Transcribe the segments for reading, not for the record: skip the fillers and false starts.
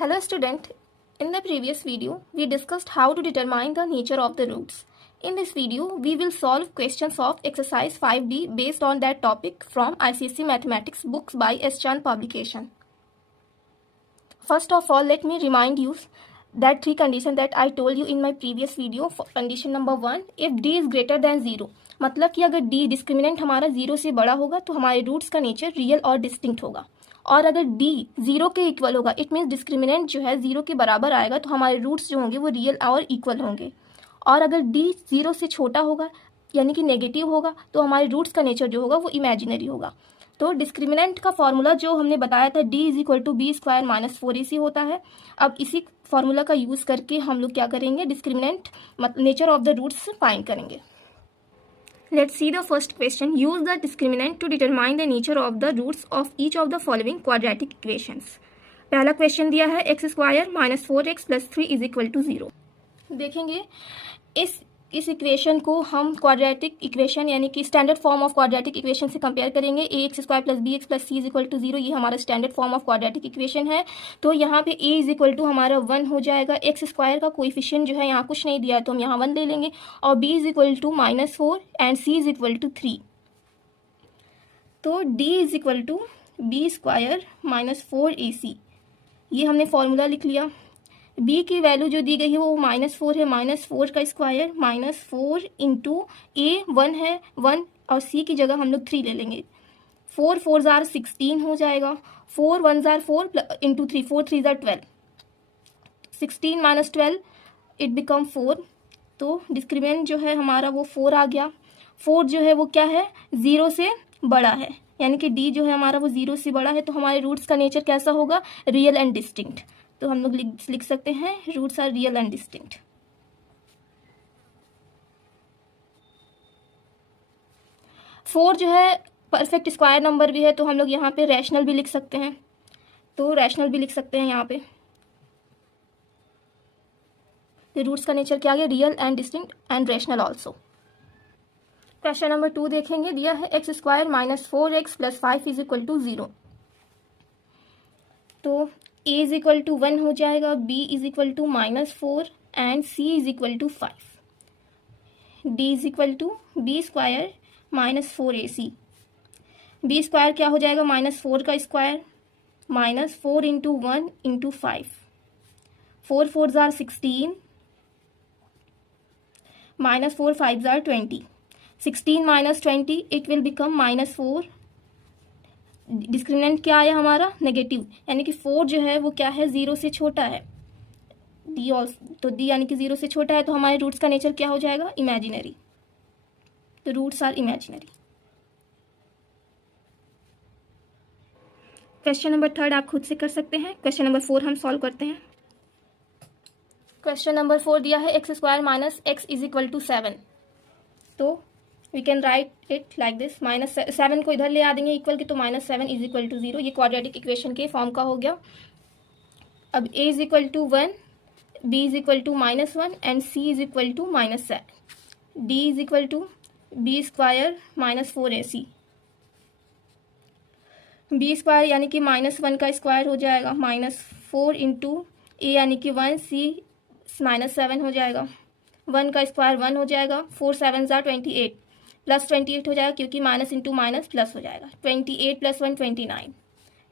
Hello student, in the previous video we discussed how to determine the nature of the roots. In this video we will solve questions of exercise 5B based on that topic from ICSE Mathematics books by S. Chand publication. First of all, let me remind you that three conditions that I told you in my previous video. For condition number 1, if d is greater than 0, मतलब कि अगर d discriminant हमारा 0 से बड़ा होगा तो हमारे roots का नेचर रियल और डिस्टिंक्ट होगा, और अगर d 0 के इक्वल होगा इट मीन्स डिस्क्रिमिनेंट जो है 0 के बराबर आएगा तो हमारे रूट्स जो होंगे वो रियल और इक्वल होंगे, और अगर d 0 से छोटा होगा यानी कि नेगेटिव होगा तो हमारे रूट्स का नेचर जो होगा वो इमेजिनरी होगा। तो डिस्क्रिमिनेंट का फॉर्मूला जो हमने बताया था d is equal to B square minus 4ac होता है। अब इसी फॉर्मूला का यूज़ करके हम लोग क्या करेंगे, discriminant nature of the roots find करेंगे। Let's see the first question. Use the discriminant to determine the nature of the roots of each of the following quadratic equations. पहला क्वेश्चन दिया है X square minus 4x plus 3 is equal to 0। देखेंगे इस equation को हम quadratic equation यानी कि standard form of quadratic equation से कंपेयर करेंगे। A x square plus b x plus c is equal to 0, ये हमारा standard form of quadratic equation है। तो यहाँ पे ए इज इक्वल टू हमारा 1 हो जाएगा। एक्स स्क्वायर का कोएफिशिएंट जो है यहाँ कुछ नहीं दिया है तो हम यहाँ 1 ले लेंगे, और B is equal to minus 4 and C is equal to 3। तो D is equal to B square minus 4ac, ये हमने फॉर्मूला लिख लिया। b की वैल्यू जो दी गई है वो माइनस 4 है, माइनस 4 का स्क्वायर माइनस 4 इंटू ए 1 है 1, और c की जगह हम लोग 3 ले लेंगे। 4 4 जार 16 हो जाएगा, 4 1 jar 4 into 3 4 3 jar 12, 16 minus 12 it become 4। तो डिस्क्रिमिनेंट जो है हमारा वो 4 आ गया। 4 जो है वो क्या है, 0 से बड़ा है, यानी कि d जो है हमारा वो 0 से बड़ा है, तो हमारे रूट्स का नेचर कैसा होगा, रियल एंड डिस्टिंक्ट। तो हम लोग लिख सकते हैं roots are real and distinct. 4 जो है परफेक्ट स्क्वायर नंबर भी है, तो हम लोग यहाँ पे रैशनल भी लिख सकते हैं, तो रैशनल भी लिख सकते हैं यहाँ पे। रूट्स का नेचर क्या आ गया, real and distinct and rational also. Question number 2 देखेंगे, दिया है X square minus 4x plus 5 is equal to 0। तो a इज इक्वल टू 1 हो जाएगा, b is equal to minus 4 and c is equal to 5। d is equal to B square minus 4ac, B square क्या हो जाएगा, minus 4 का square minus 4 into 1 into 5, 4 4 जार 16 minus 4 5 जार 20, 16 minus 20 it will become minus 4। Discriminant क्या आया हमारा, negative, यानी कि 4 जो है वो क्या है, 0 से छोटा है। डी ऑल्सो, तो डी यानी कि 0 से छोटा है, तो हमारे रूट्स का नेचर क्या हो जाएगा, इमेजिनरी। तो roots are imaginary. Question number 3 आप खुद से कर सकते हैं। क्वेश्चन नंबर 4 हम सॉल्व करते हैं। क्वेश्चन नंबर 4 दिया है X square minus X is equal to 7। तो we can write it like this, minus 7 को इधर ले आ देंगे इक्वल के, तो माइनस 7 इज इक्वल टू 0, ये क्वाड्रेटिक इक्वेशन के फॉर्म का हो गया। अब a is equal to 1, b is equal to minus 1 and c is equal to minus 7। d is equal to B square minus 4ac, B square यानी कि minus 1 का square हो जाएगा माइनस 4 इंटू ए यानी कि 1, c माइनस 7 हो जाएगा, 1 का स्क्वायर 1 हो जाएगा, 4 7 जार 28 प्लस 28 हो जाएगा, क्योंकि माइनस इंटू माइनस प्लस हो जाएगा, 28 प्लस 1 29,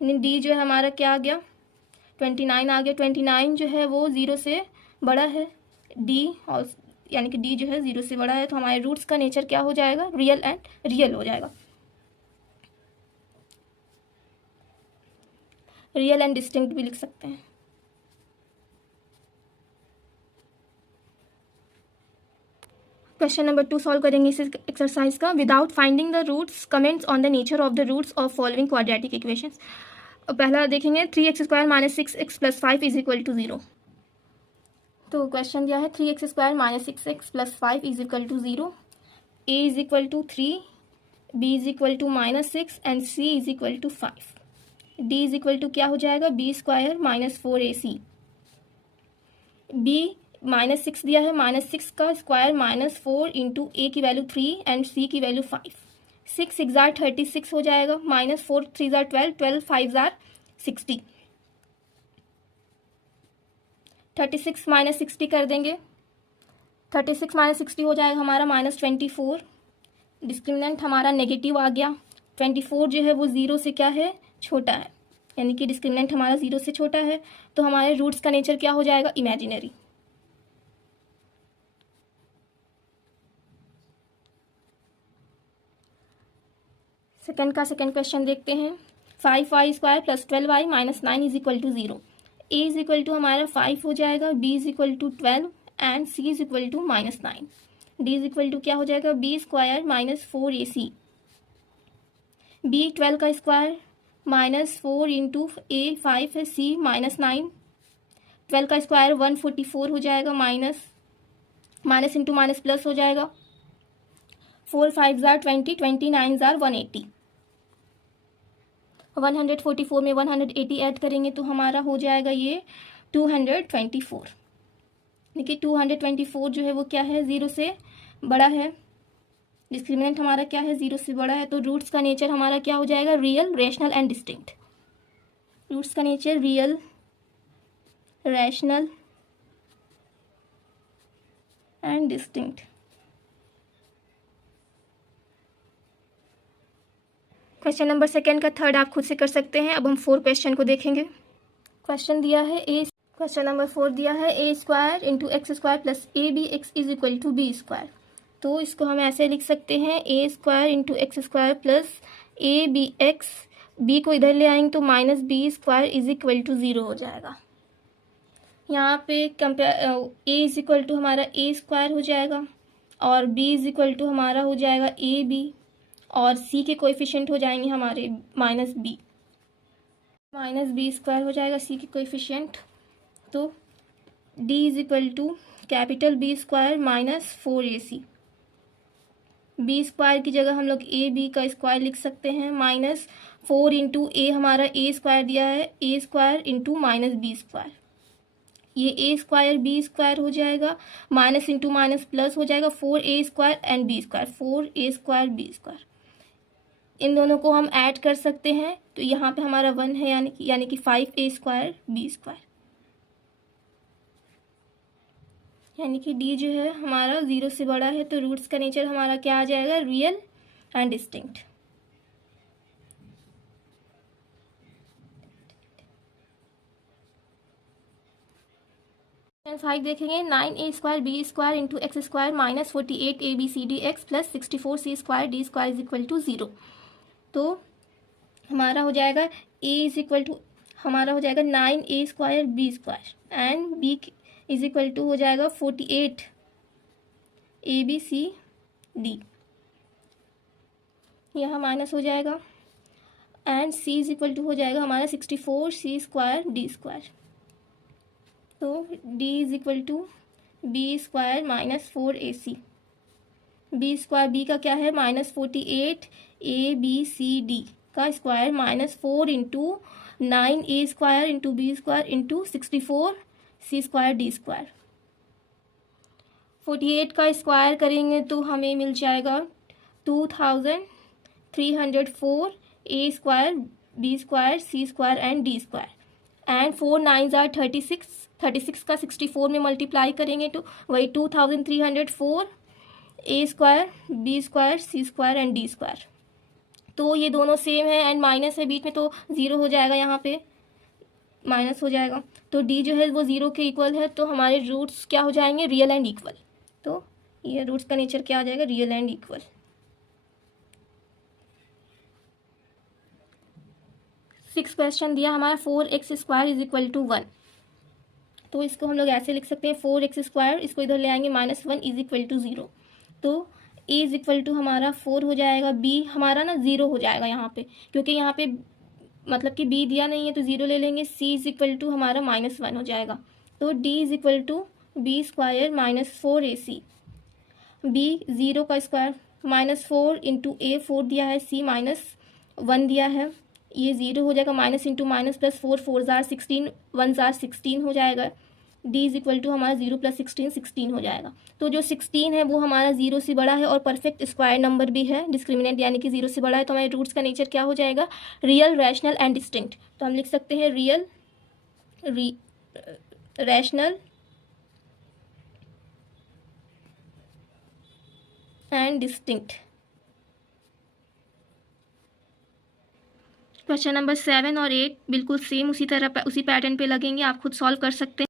यानी डी जो है हमारा क्या आ गया, 29 आ गया। 29 जो है वो 0 से बड़ा है, डी और यानी कि डी जो है 0 से बड़ा है, तो हमारे रूट्स का नेचर क्या हो जाएगा, रियल एंड रियल हो जाएगा, रियल एंड डिस्टिंक्ट भी लिख सकते हैं। क्वेश्चन नंबर 2 सॉल्व करेंगे इस एक्सरसाइज का। Without finding the roots comments on the nature of the roots of following quadratic equations. पहला देखेंगे 3x square minus 6x plus 5 is equal to 0। तो क्वेश्चन दिया है 3x square minus 6x plus 5 is equal to 0, a is equal to 3, b is equal to minus 6 and c is equal to 5। d is equal to क्या हो जाएगा, b square minus 4ac, b minus 6 दिया है, minus 6 का square minus 4 into ए की value 3 and सी की value 5, 6 6 jar 36 हो जाएगा, माइनस 4 3 जार 12, 12 5 जार 60। 36 माइनस 60 कर देंगे, 36 माइनस 60 हो जाएगा हमारा -24। डिस्क्रिमिनेंट हमारा नेगेटिव आ गया। 24 जो है वो 0 से क्या है, छोटा है, यानी कि डिस्क्रिमिनेंट हमारा 0 से छोटा है, तो हमारे रूट्स का नेचर क्या हो जाएगा, इमेजिनरी। सेकंड क्वेश्चन देखते हैं। 5y² + 12y - 9 = 0। a is equal to हमारा 5 हो जाएगा, b is equal to 12 and c is equal to -9। d is equal to क्या हो जाएगा, b² - 4ac। b 12 का स्क्वायर -4 इंटू a 5 है, c -9। 12 का स्क्वायर 144 हो जाएगा, माइनस इंटू माइनस प्लस हो जाएगा। 4 5 जार 20, 29 जार 180। 144 में 180 ऐड करेंगे तो हमारा हो जाएगा ये 224। देखिए 224 जो है वो क्या है, 0 से बड़ा है। डिस्क्रिमिनेंट हमारा क्या है, 0 से बड़ा है, तो रूट्स का नेचर हमारा क्या हो जाएगा, real, rational and distinct. Roots का nature real, rational and distinct. Question number second का थर्ड आप खुद से कर सकते हैं। अब हम 4 क्वेश्चन को देखेंगे। क्वेश्चन दिया है क्वेश्चन नंबर 4 दिया है a² × x² + abx = b²। तो इसको हम ऐसे लिख सकते हैं, a² × x² + abx, b को इधर ले आएंगे तो -b² = 0 हो जाएगा। यहाँ पे a इज इक्वल टू हमारा a² हो जाएगा और b इज इक्वल टू हमारा हो जाएगा ab, और c के कोएफिशिएंट हो जाएंगे हमारे -b हो जाएगा c के कोएफिशिएंट। तो d is equal to capital B² - 4ac। b² की जगह हम लोग ab का स्क्वायर लिख सकते हैं, -4 इंटू a हमारा a² दिया है, a² इंटू -b²। ये a² b² हो जाएगा, माइनस इंटू माइनस प्लस हो जाएगा, 4a² and b², 4a² b²। इन दोनों को हम ऐड कर सकते हैं, तो यहाँ पे हमारा 1 है, यानी कि 5a² b², यानी कि d जो है हमारा 0 से बड़ा है, तो रूट्स का नेचर हमारा क्या आ जाएगा, रियल एंड डिस्टिंक्ट। क्वेश्चन 5 देखेंगे। 9a² b² × x² - 48abcdx + 64c² d² = 0। तो हमारा हो जाएगा a इज इक्वल टू हमारा हो जाएगा 9a² b² and b is equal to हो जाएगा 48 abcd, यहाँ माइनस हो जाएगा, and c is equal to हो जाएगा हमारा 64c² d²। तो d is equal to b² - 4ac। b² b का क्या है, -48 abcd का square -4 into 9a² into b² into 64c² d²। 48 का स्क्वायर करेंगे तो हमें मिल जाएगा 2304 a² b² c² and d², and 4 9 jar 36 का 64 में मल्टीप्लाई करेंगे तो वही 2304 a² b² c² and d²। तो ये दोनों सेम है एंड माइनस है बीच में, तो 0 हो जाएगा, यहाँ पे माइनस हो जाएगा। तो d जो है वो 0 के इक्वल है, तो हमारे रूट्स क्या हो जाएंगे, रियल एंड इक्वल। तो ये रूट्स का नेचर क्या आ जाएगा, real and equal. Six question दिया हमारा 4x² = 1। तो इसको हम लोग ऐसे लिख सकते हैं, 4x², इसको इधर ले आएंगे, -1 = 0। तो a इज इक्वल टू हमारा 4 हो जाएगा, b हमारा ना 0 हो जाएगा यहाँ पे, क्योंकि यहाँ पे मतलब कि b दिया नहीं है तो 0 ले लेंगे। c इज इक्वल टू हमारा -1 हो जाएगा। तो d is equal to b² - 4ac। b 0 का स्क्वायर -4 इंटू a 4 दिया है, c -1 दिया है, ये 0 हो जाएगा, माइनस इंटू माइनस प्लस 4 4 जार 16 1 जार 16 हो जाएगा। d इज इक्वल टू हमारा 0 + 16 16 हो जाएगा। तो जो 16 है वो हमारा 0 से बड़ा है और परफेक्ट स्क्वायर नंबर भी है, डिस्क्रिमिनेंट यानी कि 0 से बड़ा है, तो हमारे रूट्स का नेचर क्या हो जाएगा, रियल, रैशनल एंड डिस्टिंक्ट। तो हम लिख सकते हैं real, rational and distinct. Question number 7 और 8 बिल्कुल सेम उसी पैटर्न पे लगेंगे, आप खुद सॉल्व कर सकते हैं।